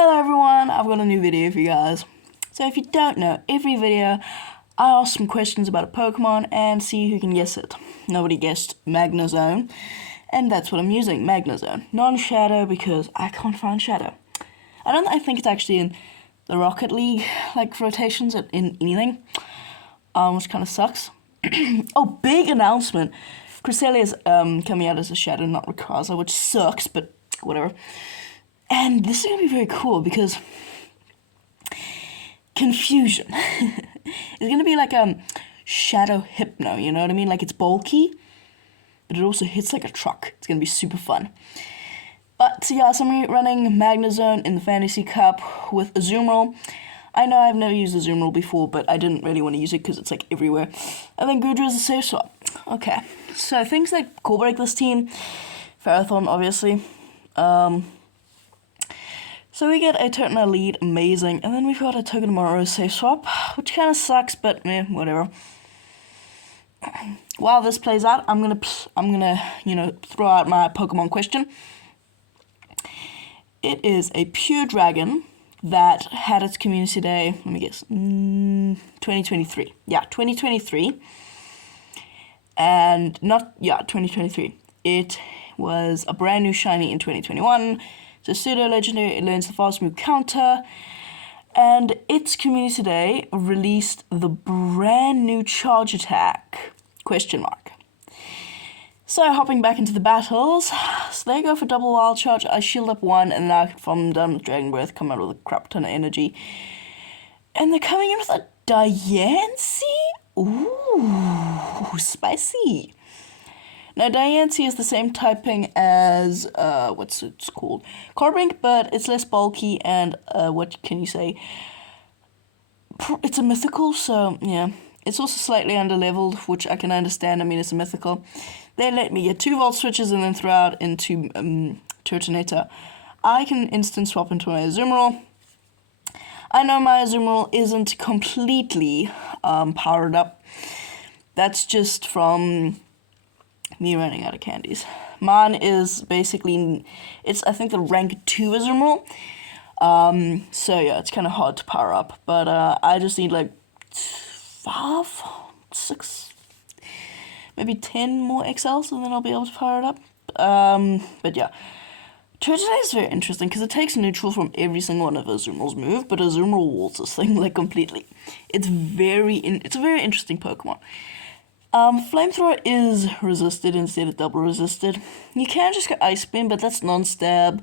Hello everyone, I've got a new video for you guys. So if you don't know, every video I ask some questions about a Pokemon and see who can guess it. Nobody guessed Magnezone, and that's what I'm using, Magnezone. Non-Shadow because I can't find Shadow. I think it's actually in the Rocket League like rotations in anything, which kind of sucks. Oh, big announcement. Cresselia's coming out as a Shadow, not Rayquaza, which sucks, but whatever. And this is going to be very cool because Confusion is going to be like Shadow Hypno, you know what I mean? Like it's bulky, but it also hits like a truck. It's going to be super fun. But yeah, so I'm running Magnezone in the Fantasy Cup with Azumarill. I know I've never used Azumarill before, but I didn't really want to use it because it's like everywhere. And then Goodra is a safe swap. Okay, so things that cool break this team. Ferrothorn, obviously. So we get a Turtonator lead, amazing, and then we've got a Togedemaru safe swap, which kind of sucks, but whatever. While this plays out, I'm gonna throw out my Pokemon question. It is a pure dragon that had its community day. Let me guess, 2023. Yeah, 2023, and 2023. It was a brand new shiny in 2021. So pseudo-legendary, it learns the fast move counter, and its community day released the brand new charge attack, ? So hopping back into the battles, so they go for double wild charge, I shield up one, and now from done with Dragon Breath, come out with a crap ton of energy. And they're coming in with a Diancie? Ooh, spicy. Now, Diancie is the same typing as, what's it called? Carbink, but it's less bulky and, what can you say? It's a mythical, so, yeah. It's also slightly under-leveled, which I can understand. I mean, it's a mythical. They let me get 2 Volt switches and then throw out into, Turtonator. I can instant swap into my Azumarill. I know my Azumarill isn't completely, powered up. That's just from me running out of candies. Mine is basically, I think the rank 2 Azumarill. So yeah, it's kind of hard to power up. But I just need like 5, 6, maybe 10 more XLs and then I'll be able to power it up. But yeah. Turtonator is very interesting because it takes neutral from every single one of Azumarill's move, but Azumarill walls this thing like completely. It's a very interesting Pokemon. Flamethrower is resisted instead of double resisted. You can just get Ice Beam, but that's non-stab.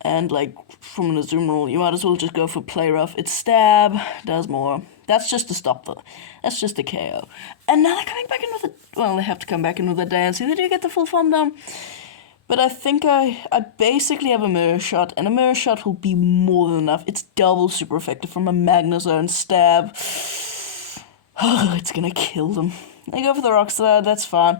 And like from an Azumarill, you might as well just go for Play Rough. It's stab, does more. That's just to stop that's just a KO. And now they're coming back in with they have to come back in with a Diancie. They do get the full farm down. But I think I basically have a Mirror Shot, and a Mirror Shot will be more than enough. It's double super effective from a Magnezone stab. Oh, it's gonna kill them. I go for the Rock Slide, that's fine.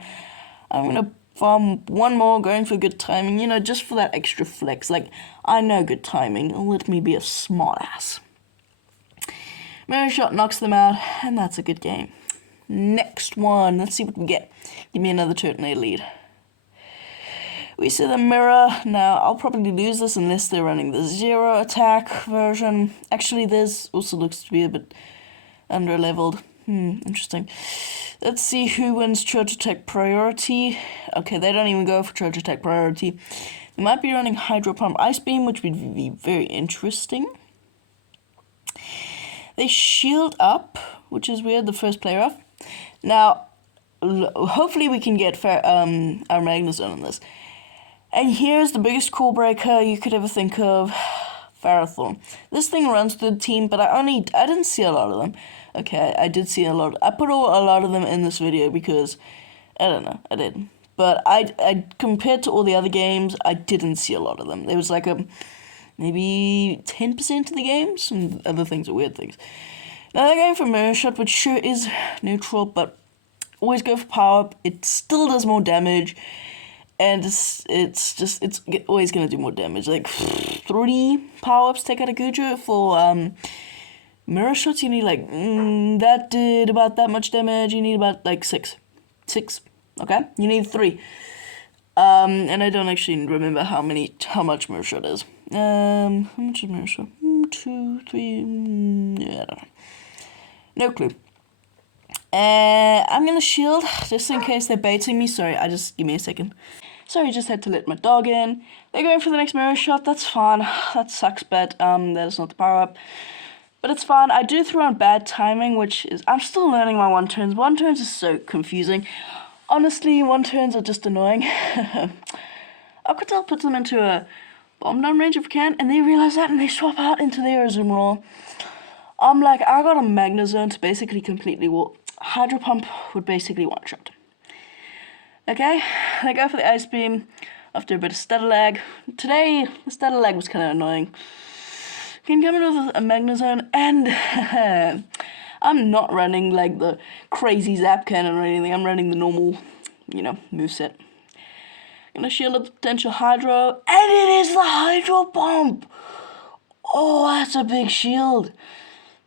I'm gonna farm one more, going for good timing, just for that extra flex. Like, I know good timing, let me be a smartass. Mirror Shot knocks them out, and that's a good game. Next one, let's see what we get. Give me another Turtonator lead. We see the Mirror. Now, I'll probably lose this unless they're running the zero attack version. Actually, this also looks to be a bit under-leveled. Interesting. Let's see who wins Charge Attack Priority. Okay, they don't even go for Charge Attack Priority. They might be running Hydro Pump Ice Beam, which would be very interesting. They shield up, which is weird, the first player off. Now, hopefully we can get our Magnezone on this. And here's the biggest call breaker you could ever think of. Ferrothorn. This thing runs through the team, but I didn't see a lot of them. Okay, I did see a lot. I put a lot of them in this video because, I don't know, I did. But I compared to all the other games, I didn't see a lot of them. There was like maybe 10% of the games, and other things are weird things. Now they're going for Mirror Shot, which sure is neutral, but always go for Power Up. It still does more damage. And it's always going to do more damage. Like, 3 power-ups take out a Goodra. For Mirror Shots, you need like, that did about that much damage. You need about like 6. 6, okay? You need 3. And I don't actually remember how much Mirror Shot is. How much is Mirror Shot? 2, 3, yeah, I don't know. No clue. I'm gonna shield, just in case they're baiting me. Sorry, give me a second. Sorry, just had to let my dog in. They're going for the next Mirror Shot, that's fine. That sucks, but that is not the power-up. But it's fine. I do throw on bad timing, which is... I'm still learning my one-turns. One-turns is so confusing. Honestly, one-turns are just annoying. Alcatel puts them into a bomb down range if we can, and they realize that, and they swap out into their Azumarill. I'm like, I got a Magnezone to basically completely... Hydro Pump would basically one-shot. Okay, they go for the Ice Beam after a bit of stutter lag. Today, the stutter lag was kind of annoying. Can come in with a Magnezone, and I'm not running like the crazy Zap Cannon or anything. I'm running the normal, moveset. Gonna shield up the potential Hydro, and it is the Hydro Pump! Oh, that's a big shield.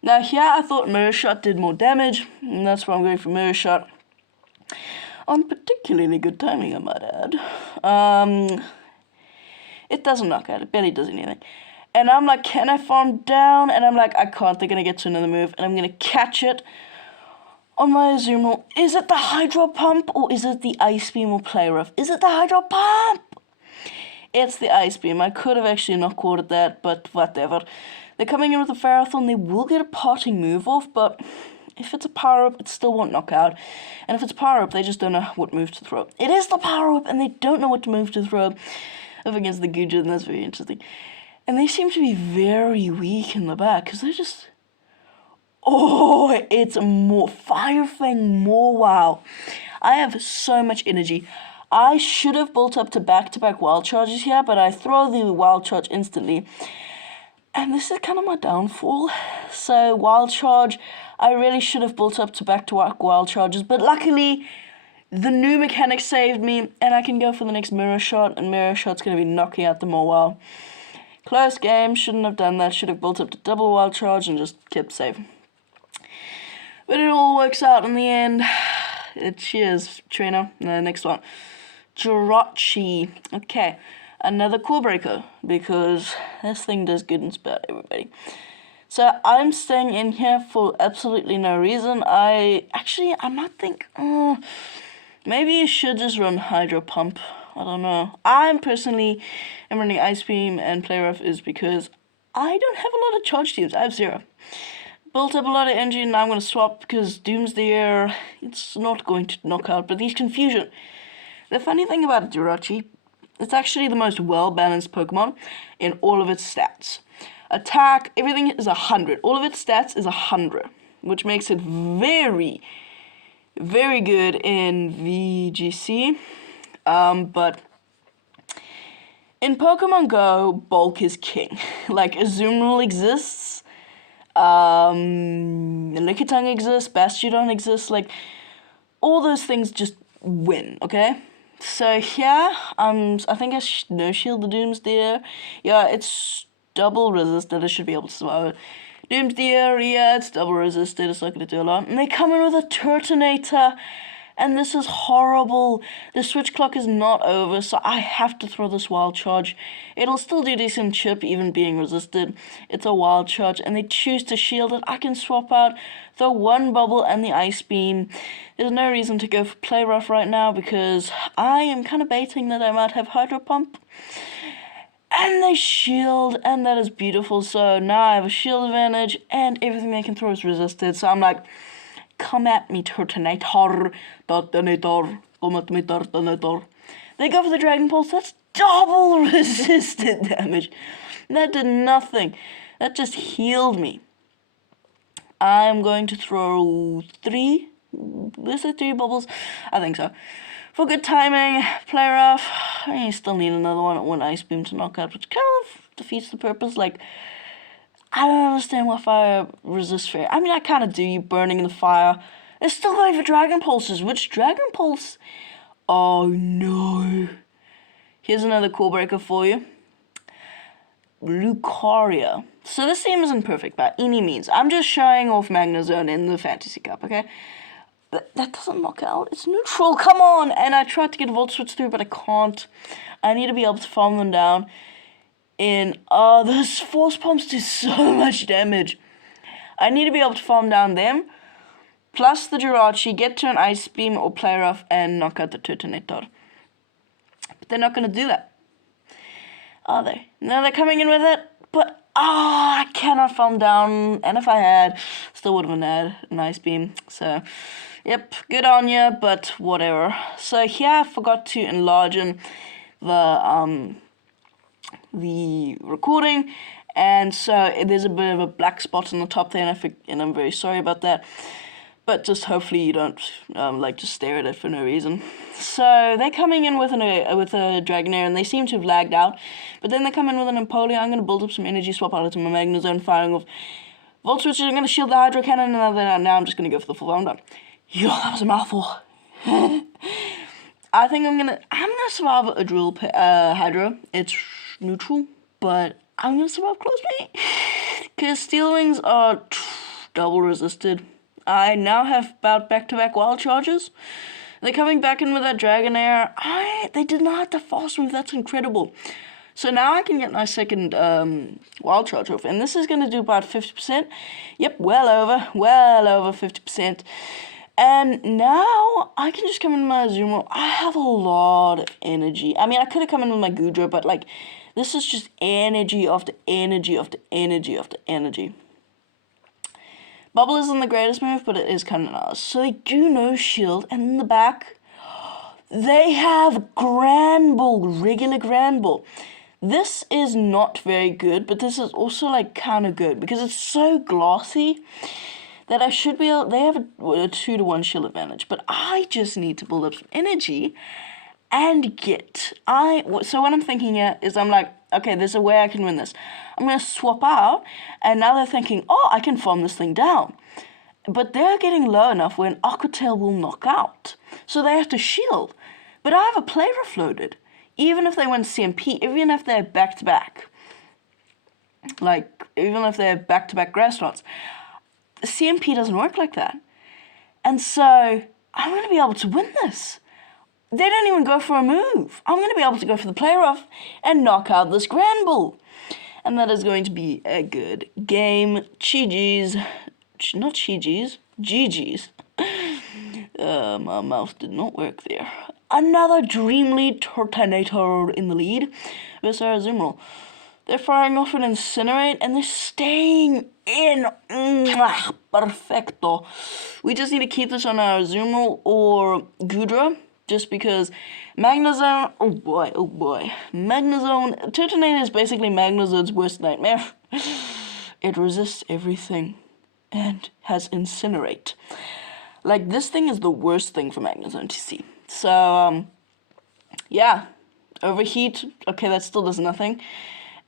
Now here, I thought Mirror Shot did more damage, and that's why I'm going for Mirror Shot. On particularly good timing, I might add. It doesn't knock out, it barely does anything. And I'm like, can I farm down? And I'm like, I can't, they're gonna get to another move, and I'm gonna catch it on my Azumarill. Is it the Hydro Pump, or is it the Ice Beam or Play Rough? Is it the Hydro Pump? It's the Ice Beam. I could have actually not quoted that, but whatever. They're coming in with a Ferrothorn. They will get a parting move off, but if it's a power-up, it still won't knock out. And if it's a power-up, they just don't know what move to throw. It is the power-up, and they don't know what move to throw up against the Guja, and that's very interesting. And they seem to be very weak in the back, because they're just... Oh, it's more Fire Fang, more wow. I have so much energy. I should have built up to back-to-back Wild Charges here, but I throw the Wild Charge instantly. And this is kind of my downfall. So, Wild Charge, I really should have built up to back-to-back Wild Charges, but luckily, the new mechanic saved me, and I can go for the next Mirror Shot, and Mirror Shot's going to be knocking out the Mawile. Close game, shouldn't have done that, should have built up to double Wild Charge and just kept safe. But it all works out in the end. Cheers, trainer. Next one. Jirachi. Okay, another Core Breaker, because this thing does good and spare everybody. So I'm staying in here for absolutely no reason. I might think, maybe you should just run Hydro Pump. I don't know. I'm personally am running Ice Beam and Play Rough is because I don't have a lot of charge teams. I have 0. Built up a lot of energy, and now I'm going to swap because Doomsday, it's not going to knock out, but these Confusion. The funny thing about Jirachi, it's actually the most well-balanced Pokemon in all of its stats. Attack, everything is 100. All of its stats is 100, which makes it very, very good in VGC. But in Pokemon Go, bulk is king. Like, Azumarill exists, Lickitung exists, Bastiodon exists, like, all those things just win, okay? So here, I think I no-shield the Doomsday. Yeah, it's double resisted, I should be able to survive it. Doomsday, yeah, it's double resisted, it's not going to do a lot. And they come in with a Turtonator, and this is horrible. The switch clock is not over, so I have to throw this Wild Charge. It'll still do decent chip, even being resisted. It's a Wild Charge, and they choose to shield it. I can swap out the one Bubble and the Ice Beam. There's no reason to go for Play Rough right now, because I am kind of baiting that I might have Hydro Pump. And they shield, and that is beautiful. So now I have a shield advantage, and everything they can throw is resisted. So I'm like, come at me, Turtonator. Turtonator. Come at me, Turtonator. They go for the Dragon Pulse. That's double resisted damage. That did nothing. That just healed me. I'm going to throw 3. Is it 3 bubbles? I think so. For good timing, Play Rough. I still need another one Ice Beam to knock out, which kind of defeats the purpose. Like, I don't understand why fire resists fire. I mean, I kind of do, you burning in the fire. They're still going for Dragon Pulses. Which Dragon Pulse? Oh, no. Here's another Core Breaker for you. Lucaria. So this team isn't perfect by any means. I'm just showing off Magnezone in the Fantasy Cup, okay? That doesn't knock out. It's neutral. Come on. And I tried to get a Volt Switch through, but I can't. I need to be able to farm them down. in... Oh, those force pumps do so much damage. I need to be able to farm down them, plus the Jirachi, get to an Ice Beam or Play Rough, and knock out the Turtonator. But they're not going to do that, are they? No, they're coming in with it, but I cannot farm down, and if I had, still would have had an Ice Beam. So, yep, good on you, but whatever. So here I forgot to enlarge the recording, and so there's a bit of a black spot on the top there, and I'm very sorry about that. But just hopefully you don't just stare at it for no reason. So they're coming in with a Dragonair, and they seem to have lagged out. But then they come in with an Empoleon. I'm going to build up some energy, swap out into my Magnezone, firing off Volt Switches. I'm going to shield the Hydro Cannon, and now I'm just going to go for the full round. Yo, that was a mouthful. I think I'm gonna survive a Drill Hydro. It's neutral, but I'm gonna survive Close Mate, because Steel Wings are double resisted. I now have about back-to-back Wild Charges. They're coming back in with that Dragonair. They did not have the fast move. That's incredible. So now I can get my second Wild Charge off, and this is going to do about 50%. Yep, well over 50%. And now I can just come in with my Azumarill. I have a lot of energy. I mean, I could have come in with my Goodra, but like, this is just energy after energy after energy after energy. Bubble isn't the greatest move, but it is kind of nice. So they do no shield, and in the back, they have Granbull, regular Granbull. This is not very good, but this is also like kind of good because it's so glossy that I should be able. They have a 2-to-1 shield advantage, but I just need to build up some energy and get. So what I'm thinking here is I'm like, okay, there's a way I can win this. I'm going to swap out, and now they're thinking, oh, I can farm this thing down. But they're getting low enough where an Aqua Tail will knock out. So they have to shield. But I have a Play Rough loaded. Even if they win CMP, even if they're back-to-back. Like, even if they're back-to-back Grass Knots. CMP doesn't work like that. And so, I'm going to be able to win this. They don't even go for a move. I'm going to be able to go for the Play Rough and knock out this Granbull. And that is going to be a good game. GG's. Not GG's. GG's. My mouse did not work there. Another Dream Lead Turtonator in the lead versus Azumarill. They're firing off an Incinerate, and they're staying in. Perfecto. We just need to keep this on our Azumarill or Goodra. Just because Magnezone, oh boy, Magnezone, Turtonator is basically Magnezone's worst nightmare. It resists everything and has Incinerate. Like, this thing is the worst thing for Magnezone to see. So, yeah, Overheat, okay, that still does nothing.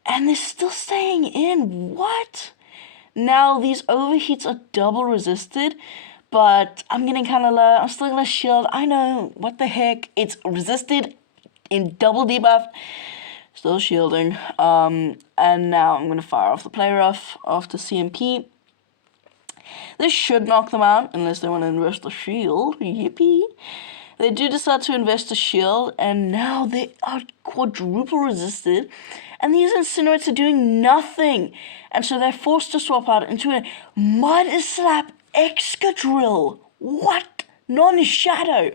And they're still staying in, what? Now, these Overheats are double resisted. But I'm getting kind of low. I'm still going to shield. I know. What the heck? It's resisted in double debuff. Still shielding. And now I'm going to fire off the Play Rough after CMP. This should knock them out unless they want to invest a shield. Yippee. They do decide to invest a shield. And now they are quadruple resisted. And these Incinerates are doing nothing. And so they're forced to swap out into a Mud Slap Excadrill. What? Non-Shadow.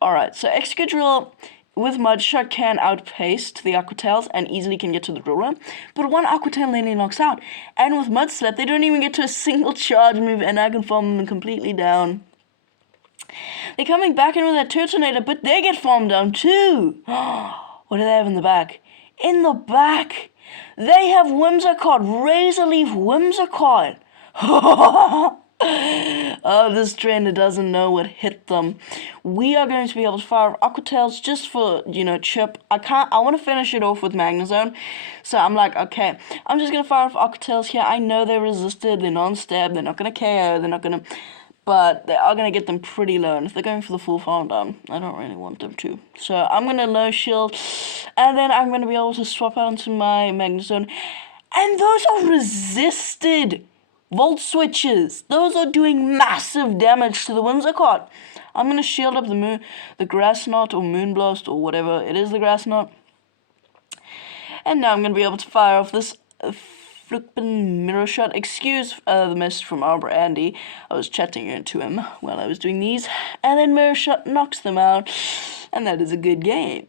Alright, so Excadrill with Mudshot can outpace the Aqua Tails and easily can get to the Driller. But one Aqua Tail nearly knocks out. And with Mud Slap, they don't even get to a single charge move, and I can farm them completely down. They're coming back in with that Turtonator, but they get farmed down too. What do they have in the back? In the back, they have Whimsicott, Razor Leaf Whimsicott. Oh, this trainer doesn't know what hit them. We are going to be able to fire Aqua Tails just for, chip. I want to finish it off with Magnezone. So I'm like, okay, I'm just going to fire off Aqua Tails here. I know they're resisted, they're non-stab, they're not going to KO, they're not going to... But they are going to get them pretty low. And if they're going for the full farm down, I don't really want them to. So I'm going to low shield. And then I'm going to be able to swap out into my Magnezone. And those are resisted Volt Switches. Those are doing massive damage to the Whimsicott. I'm going to shield up the Grass Knot or Moonblast or whatever. It is the Grass Knot. And now I'm going to be able to fire off this flippin' mirror shot. Excuse the message from Arbor Andy. I was chatting to him while I was doing these. And then mirror shot knocks them out. And that is a good game.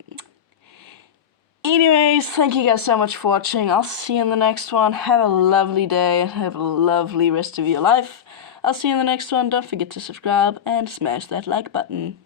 Anyways, thank you guys so much for watching. I'll see you in the next one. Have a lovely day. Have a lovely rest of your life. I'll see you in the next one. Don't forget to subscribe and smash that like button.